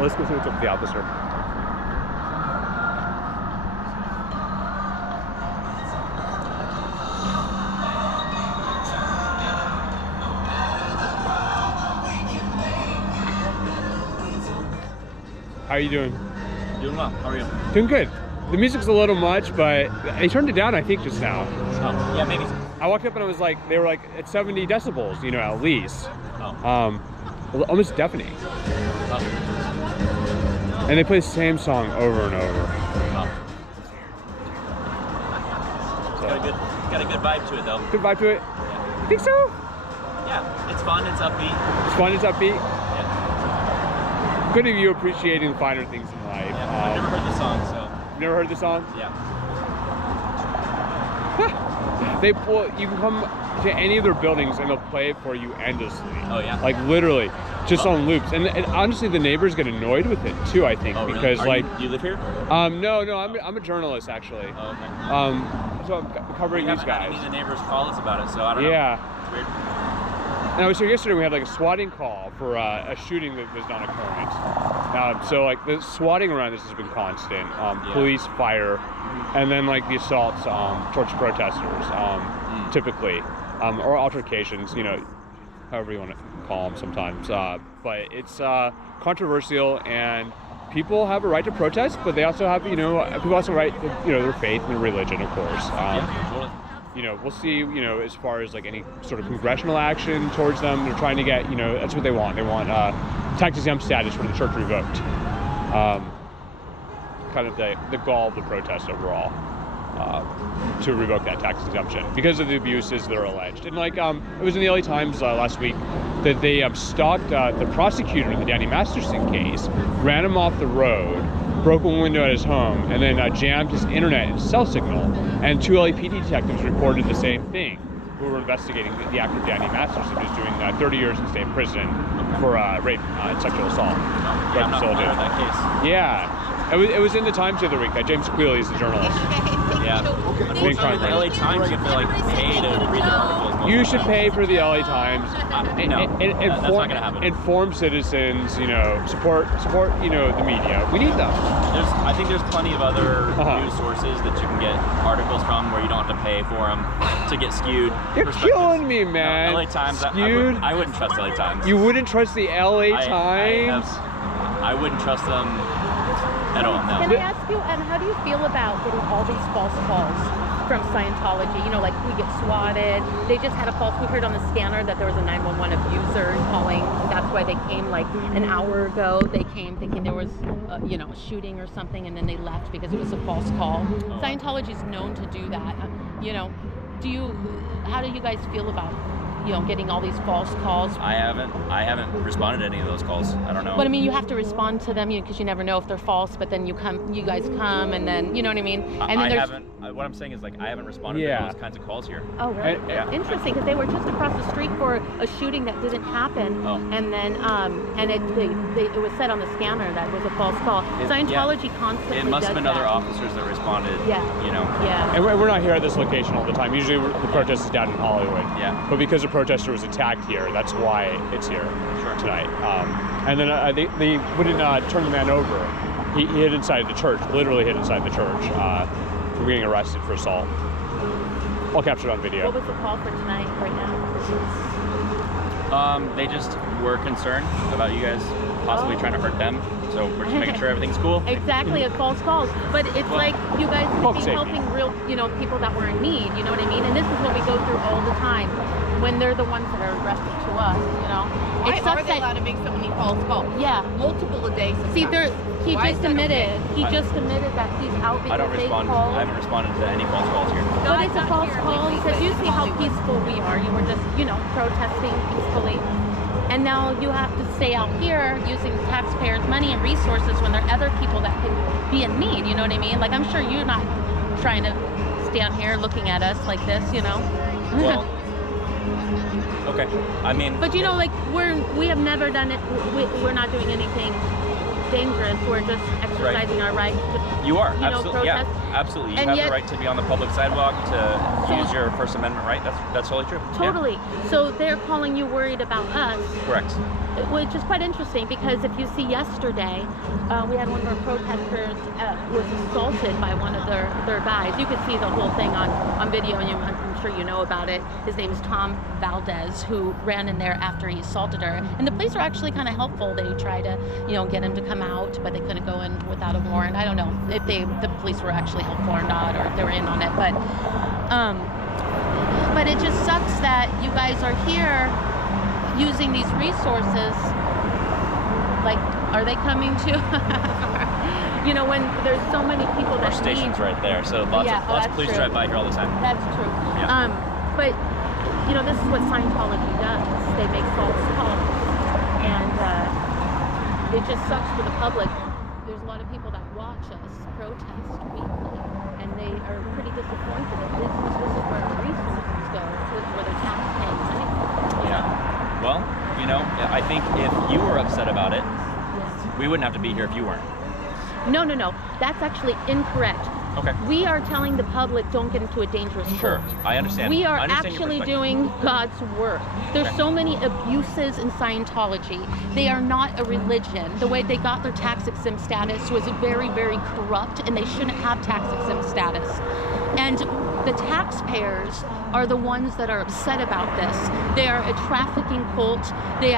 Let's go see what's up with the officer. How are you doing? Doing well. How are you? Doing good. The music's a little much, but they turned it down, I think, just now. Oh, yeah, maybe. I walked up and I was like, they were like at 70 decibels, you know, at least. Oh. Almost deafening. Oh. And they play the same song over and over. Oh. So. It's got a good vibe to it, though. Good vibe to it? Yeah. You think so? Yeah, it's fun, it's upbeat. It's fun, it's upbeat? Yeah. Good of you appreciating the finer things in life. Yeah, I've never heard the song, so. Never heard the song? Yeah. You can come to any of their buildings and they'll play it for you endlessly. Oh yeah. Like literally, just on loops. And honestly, the neighbors get annoyed with it too. I think because really? like you live here? No, I'm a journalist actually. Oh, okay. So I'm covering these guys. Any of the neighbors call us about it, so I don't know. Yeah. It's weird. And I was here yesterday. We had like a swatting call for a shooting that was non-occurrent. So like the swatting around this has been constant. Police, fire, and then like the assaults towards protesters, typically, or altercations. You know, however you want to call them sometimes. But it's controversial, and people have a right to protest, but they also have, people also have a right to, their faith and their religion, of course. Yeah, totally. We'll see, as far as like any sort of congressional action towards them. They're trying to get, that's what they want. They want tax exempt status for the church revoked. Kind of the goal of the protest overall, to revoke that tax exemption because of the abuses that are alleged. And like, it was in the LA Times last week that they stalked the prosecutor in the Danny Masterson case, ran him off the road, broke a window at his home, and then jammed his internet and cell signal. And 2 LAPD detectives reported the same thing, who were investigating the actor Danny Masterson, who's doing 30 years in state prison for rape and sexual assault. Yeah, I'm not familiar with that case. Yeah, it was in the Times the other week. James Quealy is the journalist. Yeah. Unfortunately, the LA Times, you feel like pay to read their articles. You should pay for the LA Times. No, that's not gonna happen. Inform citizens. Support. The media. We need them. I think there's plenty of other news sources that you can get articles from where you don't have to pay for them to get skewed. You're killing me, man. No, LA Times. Skewed. I wouldn't trust LA Times. You wouldn't trust the LA Times? I wouldn't trust them at all. No. Can I ask you, and how do you feel about getting all these false calls from Scientology? Like we get swatted. They just had a false. We heard on the scanner that there was a 911 abuser calling. That's why they came like an hour ago. They came thinking there was, a shooting or something, and then they left because it was a false call. Scientology is known to do that. How do you guys feel about getting all these false calls? I haven't responded to any of those calls. I don't know. But I mean, you have to respond to them, because you never know if they're false. But then you guys come, and then you know what I mean. And then what I'm saying is I haven't responded to those kinds of calls here. Oh, really? Yeah. Interesting, because they were just across the street for a shooting that didn't happen, and then it was said on the scanner that it was a false call. Scientology constantly It must does have been that. other officers that responded. Yeah. Yeah. And we're not here at this location all the time. Usually the protest is down in Hollywood. Yeah. But because a protester was attacked here, that's why it's here tonight. And then they wouldn't turn the man over. He hid inside the church, literally hid inside the church, for being arrested for assault. All captured on video. What was the call for tonight, right now? They just were concerned about you guys possibly trying to hurt them. So we're just making sure everything's cool. Exactly, a false calls. But it's like you guys could be helping real, people that were in need, you know what I mean? And this is what we go through all the time when they're the ones that are aggressive to us, Why are they allowed to make so many false calls? Yeah. Multiple a day sometimes. See, he just admitted that he's out because I don't respond. I haven't responded to any false calls here. But it's a false call because you see how peaceful we are. You were just, protesting peacefully. And now you have to stay out here using taxpayers' money and resources when there are other people that could be in need, you know what I mean? Like, I'm sure you're not trying to stand here looking at us like this, Well, okay. I mean... But, we have never done it. We're not doing anything dangerous. We're just exercising our right to You are, you know, absolutely, yeah, protest. absolutely. You And have yet- the right to be on the public sidewalk, to use your First Amendment right. That's totally true. Yeah. Totally. So they're calling you worried about us, Correct. which is quite interesting because if you see yesterday, we had one of our protesters was assaulted by one of their guys. You could see the whole thing on video, and I'm sure you know about it. His name is Tom Valdez, who ran in there after he assaulted her. And the police are actually kind of helpful. They try to, get him to come out, but they couldn't go in without a warrant. I don't know if the police were actually helpful or not, or if they were in on it. But it just sucks that you guys are here using these resources. Like, are they coming to? When there's so many people that Our station's need. right there, so lots of that's police true. drive by here all the time. That's true. Yeah. But this is what Scientology does. They make false calls, and it just sucks for the public. There's a lot of people that watch us protest weekly, and they are pretty disappointed that this is where our resources go. This is where their tax-paying money. Yeah. Well, I think if you were upset about it, Yes. we wouldn't have to be here if you weren't. No. That's actually incorrect. Okay. We are telling the public don't get into a dangerous Sure. cult. I understand. We are I understand your actually perspective. doing God's work. There's Okay. so many abuses in Scientology. They are not a religion. The way they got their tax-exempt status was very, very corrupt, and they shouldn't have tax-exempt status. And the taxpayers are the ones that are upset about this. They are a trafficking cult. They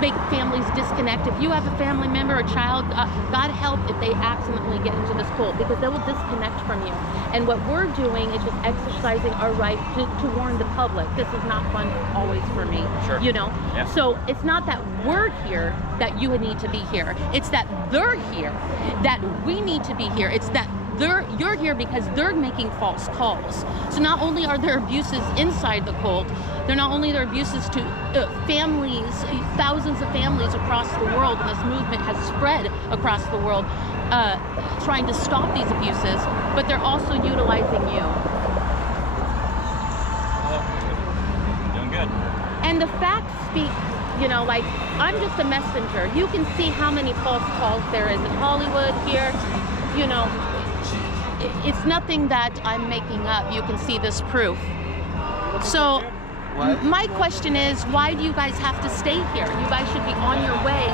make families disconnect. If you have a family member or child, God help if they accidentally get into this cult, because they will disconnect from you. And what we're doing is just exercising our right to warn the public. This is not fun always for me. Sure. Yeah. So it's not that we're here that you need to be here. It's that they're here that we need to be here. It's that you're here because they're making false calls. So not only are there abuses inside the cult, not only are there abuses to families, thousands of families across the world, and this movement has spread across the world, trying to stop these abuses, but they're also utilizing you. Doing good. And the facts speak, I'm just a messenger. You can see how many false calls there is in Hollywood here, It's nothing that I'm making up. You can see this proof. So my question is, why do you guys have to stay here? You guys should be on your way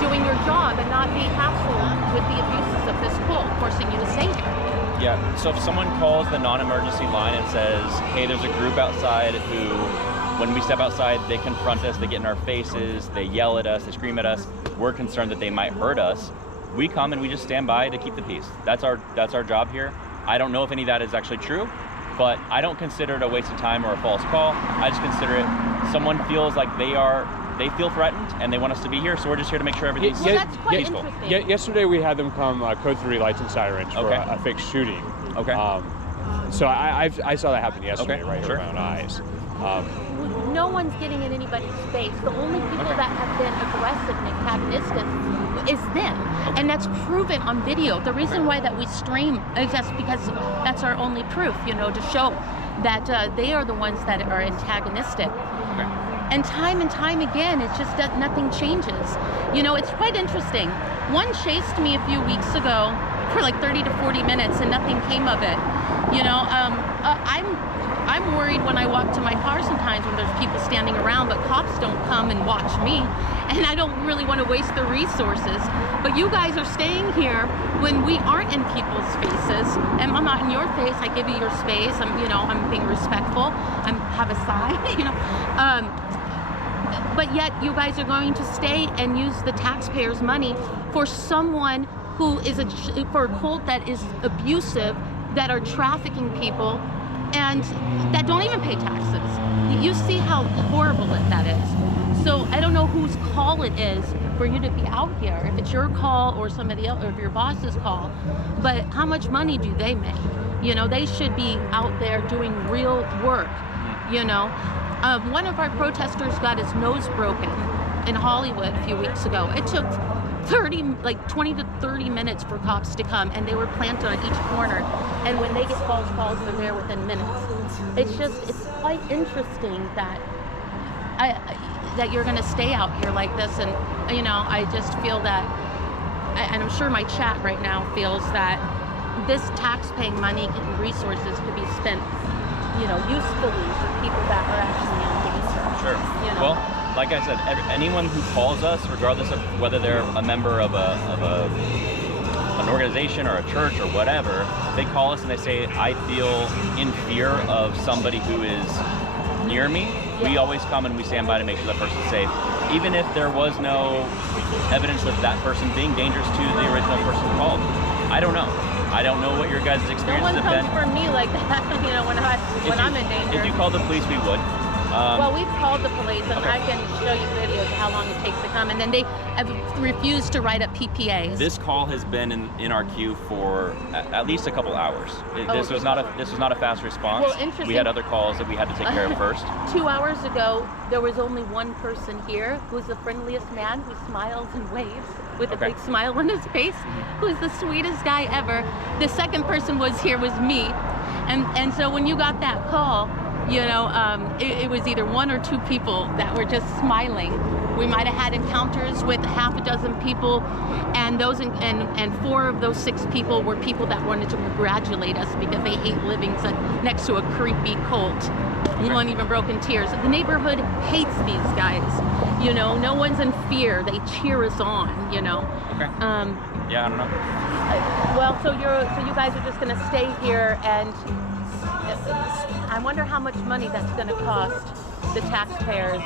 doing your job and not be hassled with the abuses of this cult forcing you to stay here. Yeah, so if someone calls the non-emergency line and says, hey, there's a group outside who, when we step outside, they confront us, they get in our faces, they yell at us, they scream at us, we're concerned that they might hurt us, we come and we just stand by to keep the peace. That's our job here. I don't know if any of that is actually true, but I don't consider it a waste of time or a false call. I just consider it someone feels like they feel threatened and they want us to be here, so we're just here to make sure everything's Well, that's quite peaceful. interesting. Yesterday we had them come code 3 lights and sirens for Okay. a fake shooting. Okay. So I saw that happen yesterday, Okay, right sure. here with my own eyes. No one's getting in anybody's face. The only people that have been aggressive and antagonistic is them. And that's proven on video. The reason why that we stream is just because that's our only proof, to show that they are the ones that are antagonistic. Okay. And time again, it's just that nothing changes. It's quite interesting. One chased me a few weeks ago for like 30 to 40 minutes and nothing came of it. I'm worried when I walk to my car sometimes when there's people standing around, but cops don't come and watch me. And I don't really want to waste their resources. But you guys are staying here when we aren't in people's faces. And I'm not in your face. I give you your space. I'm being respectful. I have a sign, But yet you guys are going to stay and use the taxpayers' money for someone who is for a cult that is abusive, that are trafficking people, and that don't even pay taxes. You see how horrible that is. So I don't know whose call it is for you to be out here, if it's your call or somebody else, or if your boss's call, but how much money do they make? They should be out there doing real work, One of our protesters got his nose broken in Hollywood a few weeks ago. It took 20 to 30 minutes for cops to come, and they were planted on each corner. And when they get false calls, they're there within minutes. It's quite interesting that that you're going to stay out here like this. And I just feel that, and I'm sure my chat right now feels that this tax-paying money and resources could be spent, usefully for people that are actually in danger. Sure. You know? Well, like I said, anyone who calls us, regardless of whether they're a member of an organization or a church or whatever, they call us and they say, I feel in fear of somebody who is near me. We always come and we stand by to make sure that person's safe. Even if there was no evidence of that person being dangerous to the original person who called. I don't know. I don't know what your guys' No experiences one have been. comes for me like that, when I'm in danger. If you call the police, we would. Well, we've called the police, and Okay. I can show you videos of how long it takes to come, and then they have refused to write up PPAs. This call has been in our queue for at least a couple hours. This was not a fast response. Well, interesting. We had other calls that we had to take care of first. 2 hours ago, there was only one person here who's the friendliest man who smiles and waves with a big smile on his face, who's the sweetest guy ever. The second person was me, and so when you got that call, it was either one or two people that were just smiling. We might have had encounters with half a dozen people, and and 4 of those 6 people were people that wanted to congratulate us because they hate living next to a creepy cult. One even broke in tears. The neighborhood hates these guys. No one's in fear. They cheer us on. Okay. Yeah, I don't know. Well, so you guys are just gonna stay here, and I wonder how much money that's gonna cost the taxpayers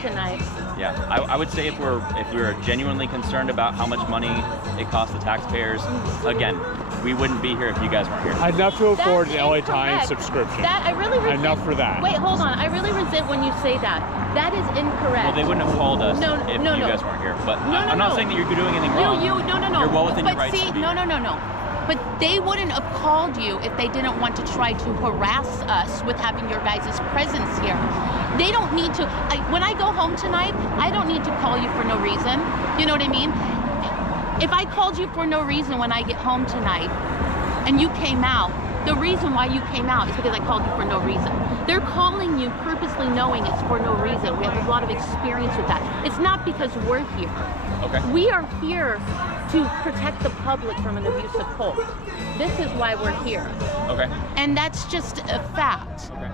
tonight. Yeah, I would say if we're genuinely concerned about how much money it costs the taxpayers, again, we wouldn't be here if you guys weren't here. Enough to afford That's an LA Times incorrect. subscription. That I really resent. Enough for that. Wait, hold on. I really resent when you say that. That is incorrect. Well, they wouldn't have called us if you guys weren't here. But I'm not saying that you're doing anything wrong. No. You're well within your But rights see, to be no. here. But they wouldn't have called you if they didn't want to try to harass us with having your guys' presence here. They don't need to. When I go home tonight, I don't need to call you for no reason. You know what I mean? If I called you for no reason when I get home tonight, and you came out, the reason why you came out is because I called you for no reason. They're calling you purposely knowing it's for no reason. We have a lot of experience with that. It's not because we're here. Okay. We are here to protect the public from an abusive cult. This is why we're here. Okay. And that's just a fact. Okay.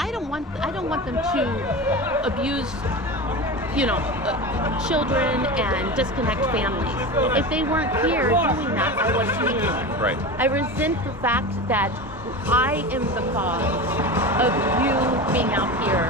I don't want them to abuse children and disconnect families. If they weren't here doing that, I wouldn't be here. Right. I resent the fact that I am the cause of you being out here